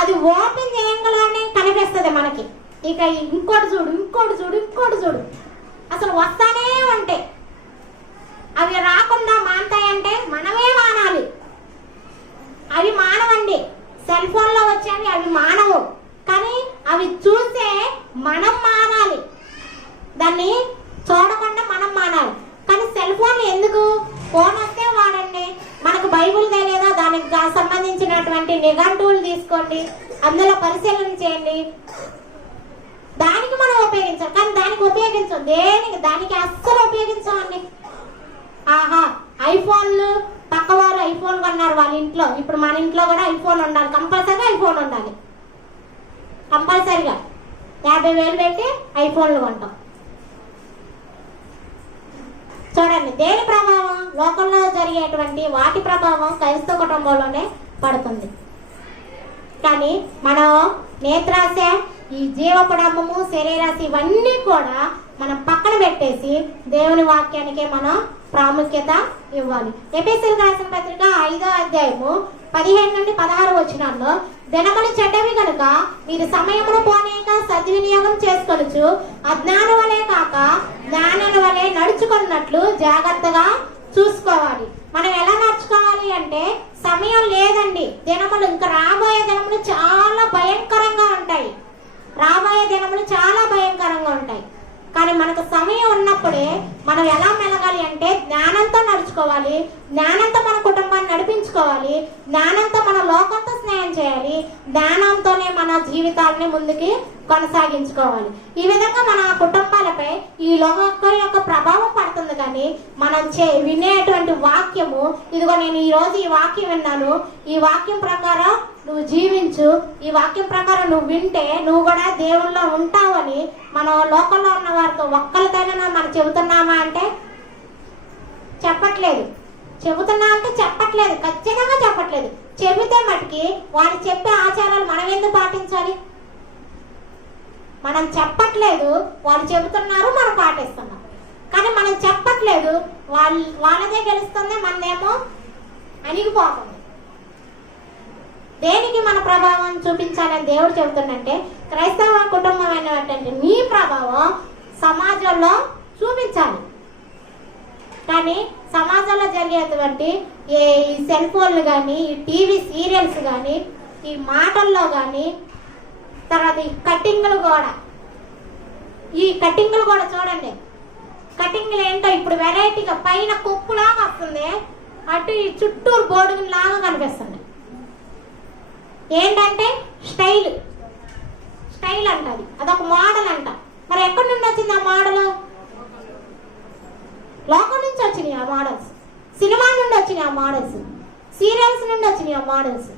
అది ఓపెన్ చేయగానే కనిపిస్తుంది మనకి. ఇక ఇంకోటి చూడు అసలు వస్తానే ఉంటాయి. అవి రాకుండా మానతాయంటే మనమే మానాలి. అవి మానవండి. సెల్ ఫోన్ లో వచ్చేవి అవి మానవు. కానీ అవి చూసే మనం మానాలి. దాన్ని చూడకుండా మనం మానాలి. కానీ సెల్ ఫోన్ ఎందుకు? ఫోన్ వస్తే వాడండి. మనకు బైబుల్ తెలియదా, దానికి సంబంధించినటువంటి నిఘంటువులు తీసుకోండి, అందులో పరిశీలన చేయండి. దానికి మనం ఉపయోగించాం. కానీ దానికి ఉపయోగించాం, దానికి అస్సలు ఉపయోగించామండి. ఐఫోన్లు పక్కవారు ఐఫోన్ కొన్నారు వాళ్ళ ఇంట్లో. ఇప్పుడు మన ఇంట్లో కూడా ఐఫోన్ ఉండాలి, కంపల్సరీగా ఐఫోన్ ఉండాలి. కంపల్సరీగా 50,000 పెట్టి ఐఫోన్లు కొంటాం. చూడండి, దేని ప్రభావం? లోకంలో జరిగేటువంటి వాటి ప్రభావం క్రైస్తవ కుటుంబంలోనే పడుతుంది. కానీ మనం నేత్రాశ, ఈ జీవపడము, శరీరాశ ఇవన్నీ కూడా మనం పక్కన పెట్టేసి దేవుని వాక్యానికే మనం ప్రాముఖ్యత ఇవ్వాలి. ఎఫెసీయులకు రాసిన పత్రిక 5వ అధ్యాయము 15 నుండి 16 వచనాల్లో, దినములు చెడ్డవి కనుక మీరు సమయమును పోనీక సద్వినియోగం చేసుకొనుచు అజ్ఞానం వలె కాక జ్ఞానుల వలె నడుచుకున్నట్లు జాగ్రత్తగా చూసుకోవాలి. మనం ఎలా నడుచుకోవాలి అంటే సమయం లేదండి. దినములు, ఇంకా రాబోయే దినములు చాలా భయంకరంగా ఉంటాయి. కానీ మనకు సమయం ఉన్నప్పుడే మనం ఎలా మెలగాలి అంటే జ్ఞానంతో నడుచుకోవాలి, జ్ఞానంతో మన కుటుంబాన్ని నడిపించుకోవాలి, జ్ఞానంతో మన లోకంతో స్నేహం చేయాలి? జ్ఞానంతోనే మన జీవితాలని ముందుకి కొనసాగించుకోవాలి. ఈ విధంగా మన కుటుంబాలపై ఈ లోకం యొక్క ప్రభావం పడుతుంది. కానీ మనం వినేటువంటి వాక్యము, ఇదిగో నేను ఈ రోజు ఈ వాక్యం విన్నాను, ఈ వాక్యం ప్రకారం నువ్వు జీవించు, ఈ వాక్యం ప్రకారం నువ్వు వింటే నువ్వు కూడా దేవుళ్ళో ఉంటావని మనం లోకంలో ఉన్న వారితో ఒక్కరితోనైనా మనం చెబుతున్నామా అంటే చెప్పట్లేదు. చెబుతున్నా అంటే చెప్పట్లేదు, ఖచ్చితంగా చెప్పట్లేదు. చెబితే మటుకి వాళ్ళు చెప్పే ఆచారాలు మనం ఎందుకు పాటించాలి? మనం చెప్పట్లేదు, వాళ్ళు చెబుతున్నారు, మనం పాటిస్తున్నాం. కానీ మనం చెప్పట్లేదు, వాళ్ళదే గెలుస్తుంది, మనదేమో అణిగిపోతుంది. దేనికి మన ప్రభావం చూపించాలని దేవుడు చెబుతుందంటే, క్రైస్తవ కుటుంబం అనేటువంటి నీ ప్రభావం సమాజంలో చూపించాలి. కానీ సమాజంలో జరిగేటువంటి ఈ సెల్ ఫోన్లు కానీ, ఈ టీవీ సీరియల్స్ కానీ, ఈ మాటల్లో కానీ, తర్వాత ఈ కటింగ్లు కూడా చూడండి. కటింగ్లు ఏంటో ఇప్పుడు వెరైటీగా పైన కొప్పులాగా వస్తుంది, అటు ఈ చుట్టూరు బోర్డులాగా కనిపిస్తుంది. ఏంటంటే స్టైల్ అంటది, అదొక మోడల్ అంట. మరి ఎక్కడి నుండి వచ్చింది ఆ మోడల్? లోకం నుంచి వచ్చినాయి ఆ మోడల్స్, సినిమా నుండి వచ్చినాయి ఆ మోడల్స్, సీరియల్స్ నుండి వచ్చినాయి ఆ మోడల్స్.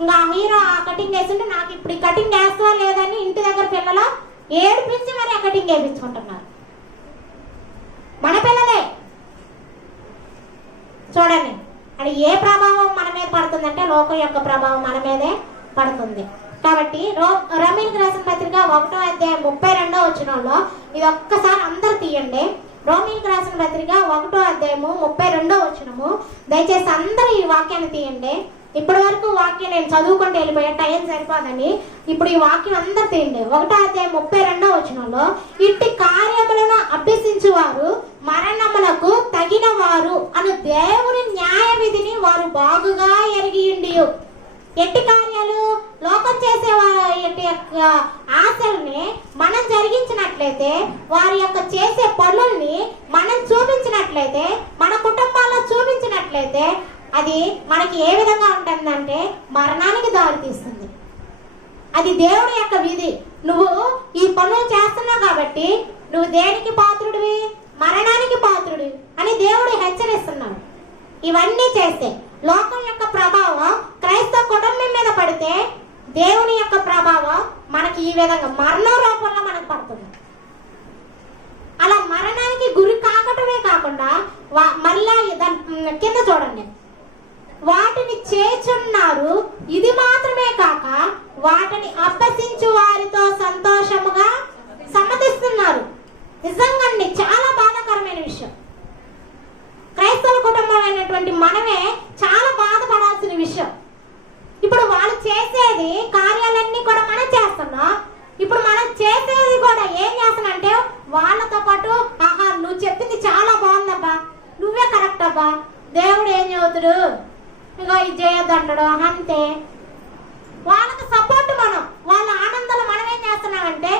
ఇంకా హీరో ఆ కటింగ్ వేస్తుంటే నాకు ఇప్పుడు ఈ కటింగ్ వేస్తా లేదని ఇంటి దగ్గర పిల్లలు ఏడిపించి మరి ఆ కటింగ్ వేయించుకుంటున్నారు. మన పిల్లలే చూడండి. అది ఏ ప్రభావం మన మీద పడుతుందంటే లోకం యొక్క ప్రభావం మన మీదే పడుతుంది. కాబట్టి రోమీయులకు రాసిన పత్రిక 1వ అధ్యాయం 32వ వచనంలో ఇది ఒక్కసారి అందరు తీయండి. రోమీయులకు రాసిన పత్రిక 1వ అధ్యాయము 32వ వచనము. దయచేసి అందరూ ఈ వాక్యాన్ని తీయండి. ఇప్పటి వరకు వాక్యం నేను చదువుకుంటూ వెళ్ళిపోయా, టైం సరిపోదని. ఇప్పుడు ఈ వాక్యం అందరు తీయండి. 1వ అధ్యాయం 32వ వచనంలో, ఇట్టి కార్యములను అభ్యసించువారు మరణములకు తగిన వారు అను దేవుని న్యాయ విధిని వారు బాగుగా ఎరిగియుండి. ఎట్టి కార్యాలు? లోకం చేసే వారి యొక్క ఆశల్ని మనం జరిగించినట్లయితే, వారి యొక్క చేసే పనుల్ని మనం చూపించినట్లయితే, మన కుటుంబాల్లో చూపించినట్లయితే అది మనకి ఏ విధంగా ఉంటుందంటే మరణానికి దారితీస్తుంది. అది దేవుడి యొక్క విధి. నువ్వు ఈ పనులు చేస్తున్నావు కాబట్టి నువ్వు దేనికి పాత్రుడివి? మరణానికి పాత్రుడివి అని దేవుడు హెచ్చరిస్తున్నాడు. ఇవన్నీ చేస్తే లోకం యొక్క ప్రభావం క్రైస్తవ కుటుంబం మీద పడితే దేవుని యొక్క ప్రభావం మనకి ఈ విధంగా మరణం రూపంలో మనకు పడుతుంది. అలా మరణానికి గురి కాకటమే కాకుండా మళ్ళా కింద చూడండి, వాటిని చేచున్నారు, ఇది మాత్రమే కాక వాటిని అభ్యసించు వారితో సంతోషముగా సమ్మతిస్తున్నారు. నిజంగా చాలా బాధాకరమైన విషయం. క్రైస్తవ కుటుంబం అయినటువంటి మనమే చాలా బాధపడాల్సిన విషయం. ఇప్పుడు వాళ్ళు చేసేది కార్యాలన్నీ కూడా మనం చేస్తున్నాం. ఇప్పుడు మనం చేసేది కూడా ఏం చేస్తానంటే వాళ్ళతో పాటు, ఆహా నువ్వు చెప్పింది చాలా బాగుందబ్బా, నువ్వే కరెక్ట్ అబ్బా, దేవుడు ఏం చెబుతుడు, ఇగో ఇది చేయొద్దు అంటాడు, అంతే. వాళ్ళకి సపోర్ట్ మనం, వాళ్ళ ఆనందాలు మనం ఏం చేస్తున్నామంటే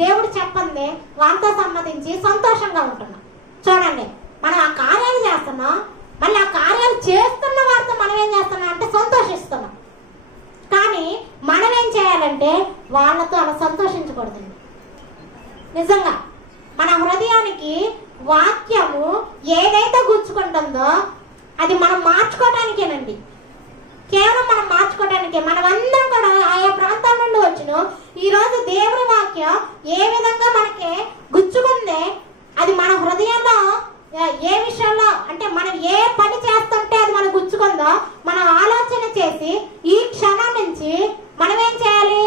దేవుడు చెప్పండి వాళ్ళతో సమ్మతించి సంతోషంగా ఉంటున్నాం. చూడండి, మనం ఆ కార్యాలు చేస్తున్నాం, మళ్ళీ ఆ కార్యాలు చేస్తున్న వారితో మనం ఏం చేస్తున్నాం అంటే సంతోషిస్తున్నాం. కానీ మనం ఏం చేయాలంటే వాళ్ళతో అలా సంతోషించకూడదండి. నిజంగా మన హృదయానికి వాక్యము ఏదైతే గుచ్చుకుంటుందో అది మనం మార్చుకోవడానికేనండి. కేవలం మనం మార్చుకోవడానికే. మనం అందరం కూడా ఆయా ప్రాంతాల నుండి వచ్చిన ఈరోజు దేవుని వాక్యం ఏ విధంగా మనకి గుచ్చుకుందే, అది మన హృదయంలో ఏ విషయంలో అంటే మనం ఏ పని చేస్తుంటే అది మనం గుచ్చుకుందో మనం ఆలోచన చేసి ఈ క్షణం నుంచి మనం ఏం చేయాలి?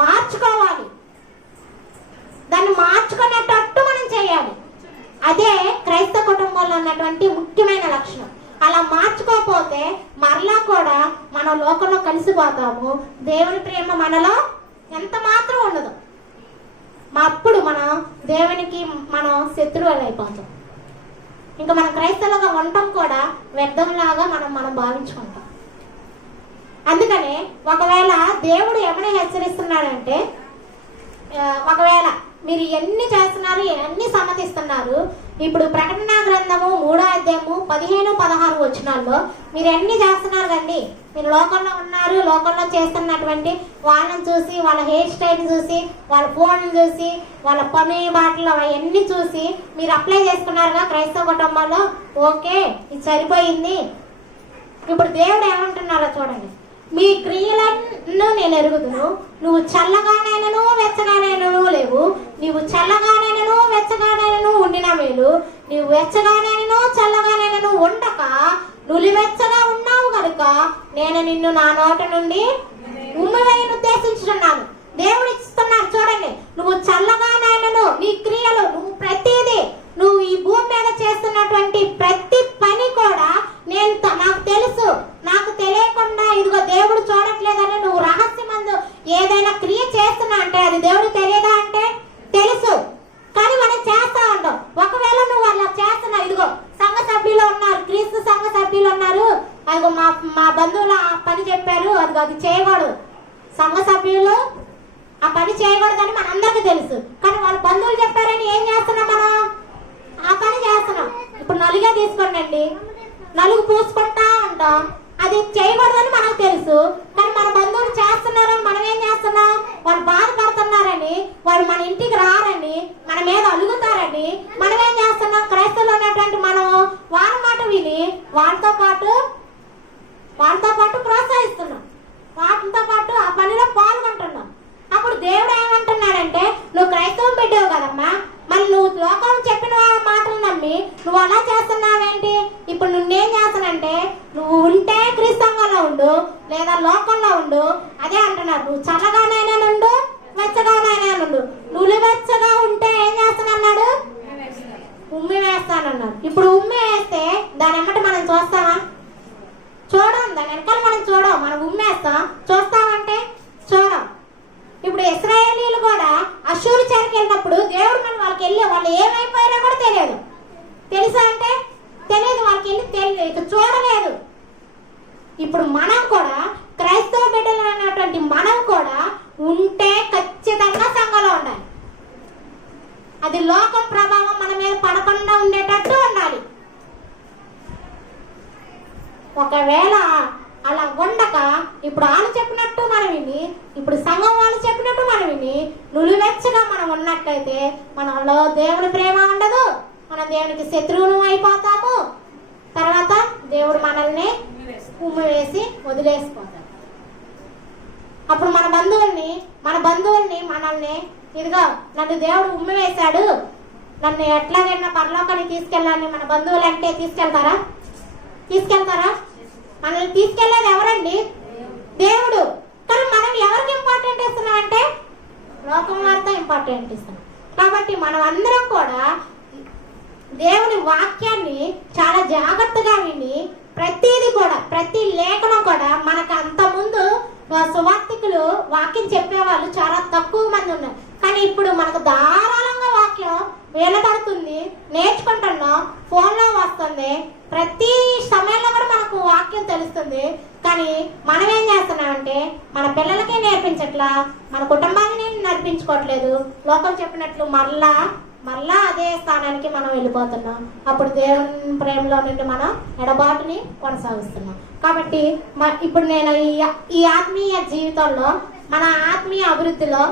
మార్చుకోవాలి. దాన్ని మార్చుకునేటట్టు మనం చేయాలి. అదే క్రైస్తవ కుటుంబంలో ఉన్నటువంటి ముఖ్యమైన లక్షణం. అలా మార్చుకోకపోతే మరలా కూడా మనం లోకంలో కలిసిపోతాము. దేవుని ప్రేమ మనలో ఎంత మాత్రం ఉండదు. అప్పుడు మనం దేవునికి మనం శత్రువులు అయిపోతాం. ఇంకా మనం క్రైస్తవులుగా ఉండటం కూడా వ్యర్థంలాగా మనం భావించుకుంటాం. అందుకనే ఒకవేళ దేవుడు ఏమైనా హెచ్చరిస్తున్నాడంటే, ఒకవేళ మీరు ఎన్ని చేస్తున్నారు, ఎన్ని సమ్మతిస్తున్నారు, ఇప్పుడు ప్రకటన గ్రంథము 3వ అధ్యాయము 15-16 వచనాల్లో మీరు ఎన్ని చేస్తున్నారు కండి. మీరు లోకంలో ఉన్నారు, లోకంలో చేస్తున్నటువంటి వాళ్ళని చూసి, వాళ్ళ హెయిర్ స్టైల్ చూసి, వాళ్ళ ఫోన్లు చూసి, వాళ్ళ పని బాటలు అవన్నీ చూసి మీరు అప్లై చేసుకున్నారుగా క్రైస్తవ కుటుంబాల్లో. ఓకే, ఇది సరిపోయింది. ఇప్పుడు దేవుడు ఏమంటున్నారో చూడండి. మీ క్రియలను నేను ఎరుగుదును, నువ్వు చల్లగానైనను వెచ్చగానైనను లేవు, నీవు చల్లగానైనను వెచ్చగానైనను ఉండిన మేలు, నీవు వెచ్చగానైనను చల్లగానైనను ఉండక నులివెచ్చగా ఉన్నావు కనుక నేను నిన్ను నా నోట నుండి ఉమ్మివేయను ఉద్దేశించున్నాను. దేవుడు ఇస్తున్నాడు చూడండి. నువ్వు చల్లగానైనను నీ క్రియలు, నువ్వు ప్రతిదీ, నువ్వు ఈ భూమి మీద చేస్తున్నటువంటి ప్రతి పని కూడా నేను నాకు తెలుసు. నాకు తెలియకుండా ఇదిగో దేవుడు చూడట్లేదని నువ్వు రహస్యమందు ఏదైనా క్రియ చేస్తున్నా అంటే అది దేవుడు తెలియదా అంటే తెలుసు, కానీ మనం చేస్తా ఉంటాం. ఒకవేళ నువ్వు అలా చేస్తున్నావు, ఇదిగో సంఘ సభ్యులు ఉన్నారు, క్రీస్తు సంఘ సభ్యులు ఉన్నారు, అదిగో మా బంధువులు ఆ పని చెప్పారు, అదిగో అది చేయకూడదు, సంఘ సభ్యులు ఆ పని చేయకూడదని మనందరికీ తెలుసు, కానీ వాళ్ళ బంధువులు చెప్పారని ఏం చేస్తున్నాం మనం? ఆ పని చేస్తున్నాం. ఇప్పుడు నలుగే తీసుకోండి, నలుగు పూసుకుంటా ఉంటాం, అది చేయకూడదని మనకు తెలుసు, కానీ మన బంధువులు చేస్తున్నారని మనం ఏం చేస్తున్నాం? వాళ్ళు బాధపడుతున్నారని, వాళ్ళు మన ఇంటికి రారని, మన మీద అలుగుతారని మనం ఏం చేస్తున్నాం? క్రైస్తవులు ఉన్నటువంటి మనం వాళ్ళ మాట విని వాళ్ళతో పాటు ప్రోత్సహిస్తున్నాం, వాటితో పాటు ఆ పనిలో పాల్గొంటున్నాం. అప్పుడు దేవుడు ఏమంటున్నాడంటే, నువ్వు క్రైస్తవం పెట్టావు కదమ్మా, మళ్ళీ నువ్వు లోకం చెప్పిన మాటలు నమ్మి నువ్వు అలా చేస్తున్నావేంటి? ఇప్పుడు నువ్వేం చేస్తానంటే, నువ్వు ఉంటే క్రీస్తులో ఉండు, లేదా లోకంలో ఉండు. అదే అంటున్నారు, నువ్వు చల్లగానైనా ఉండు, వెచ్చగానైనా ఉండు. నువ్వు వెచ్చగా ఉంటే ఏం చేస్తానన్నాడు? ఉమ్మి వేస్తానన్నాడు. ఇప్పుడు ఉమ్మి వేస్తే దాని వెంబట మనం చూస్తామా? చూడం. దాని వెనకాల మనం చూడం, మనం ఉమ్మేస్తాం. చూస్తామంటే చూడం. ఇప్పుడు ఇశ్రాయేలీలు కూడా అష్షూరు చెరకు వెళ్ళినప్పుడు దేవుడు మనం వాళ్ళకి వెళ్ళి వాళ్ళు ఏమైపోయారో కూడా తెలియదు. తెలుసా అంటే తెలియదు, వాళ్ళకి వెళ్ళి తెలియదు, చూడలేదు. ఇప్పుడు మనం కూడా క్రైస్తవ బిడ్డలు అన్నటువంటి మనం కూడా ఉంటే ఖచ్చితంగా సంఘంలో ఉండాలి. అది లోకం ప్రభావం మన మీద పడకుండా ఉండేటట్టు ఉండాలి. ఒకవేళ అలా ఉండక ఇప్పుడు వాళ్ళు చెప్పినట్టు మనం విని, ఇప్పుడు సంఘం వాళ్ళు చెప్పినట్టు మనం విని నులివెచ్చగా మనం ఉన్నట్టయితే మనలో దేవుని ప్రేమ ఉండదు, మన దేవునికి శత్రువులు అయిపోతాము. తర్వాత దేవుడు మనల్ని ఉమ్మి వేసి వదిలేసిపోతాడు. అప్పుడు మన బంధువుల్ని మనల్ని ఇదిగో నన్ను దేవుడు ఉమ్మి వేశాడు, నన్ను ఎట్లాగైనా పరలోకానికి తీసుకెళ్ళాలని మన బంధువులు అంటే తీసుకెళ్తారా? మనల్ని తీసుకెళ్లేది ఎవరండి? దేవుడు. కానీ మనం ఎవరికి ఇంపార్టెంట్ ఇస్తున్నాం అంటే లోకం వారితో ఇంపార్టెంట్ ఇస్తున్నాం. కాబట్టి మనం అందరం కూడా దేవుని వాక్యాన్ని చాలా జాగ్రత్తగా విని ప్రతిదీ కూడా, ప్రతి లేఖనం కూడా, మనకు అంత ముందు సువార్థికులు వాక్యం చెప్పేవాళ్ళు చాలా తక్కువ మంది ఉన్నారు. కానీ ఇప్పుడు మనకు ధారాళంగా వాక్యం వినపడుతుంది, నేర్చుకుంటున్నాం, ఫోన్లో వస్తుంది, ప్రతి సమయంలో కూడా మనకు వాక్యం తెలుస్తుంది. కానీ మనం ఏం చేస్తున్నామంటే మన పిల్లలకే నేర్పించట్లా, మన కుటుంబాన్ని నడిపించుకోవట్లేదు. లోకం చెప్పినట్లు మళ్ళా అదే స్థానానికి మనం వెళ్ళిపోతున్నాం. అప్పుడు దేవుని ప్రేమలో నుండి మనం ఎడబాటుని కొనసాగిస్తున్నాం. కాబట్టి ఇప్పుడు నేను ఈ ఆత్మీయ జీవితంలో, మన ఆత్మీయ అభివృద్ధిలో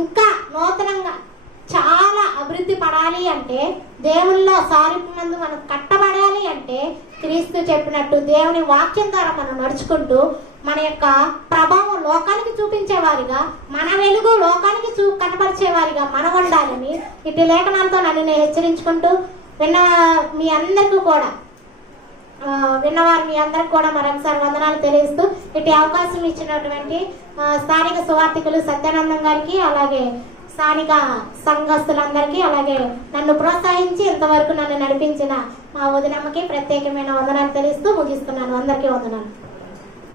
ఇంకా నూతనంగా చాలా అభివృద్ధి పడాలి అంటే, దేవుల్లో సారూప్యమందు మనం కట్టబడాలి అంటే, క్రీస్తు చెప్పినట్టు దేవుని వాక్యం ద్వారా మనం నడుచుకుంటూ మన యొక్క ప్రభావం లోకానికి చూపించేవారిగా, మన వెలుగు లోకానికి కనపరిచేవారిగా మనం ఉండాలని ఇటు లేఖనాలతో నన్ను నేను హెచ్చరించుకుంటూ విన్నవారు మీ అందరికీ కూడా మరొకసారి వందనాలు తెలియజేస్తూ ఇటు అవకాశం ఇచ్చినటువంటి స్థానిక సువార్థికులు సత్యానందం గారికి, అలాగే స్థానిక సంఘస్థులందరికీ, అలాగే నన్ను ప్రోత్సహించి ఇంతవరకు నన్ను నడిపించిన మా వదినమ్మకి ప్రత్యేకమైన వందనాలు తెలుస్తూ ముగిస్తున్నాను. అందరికీ వందనాలు.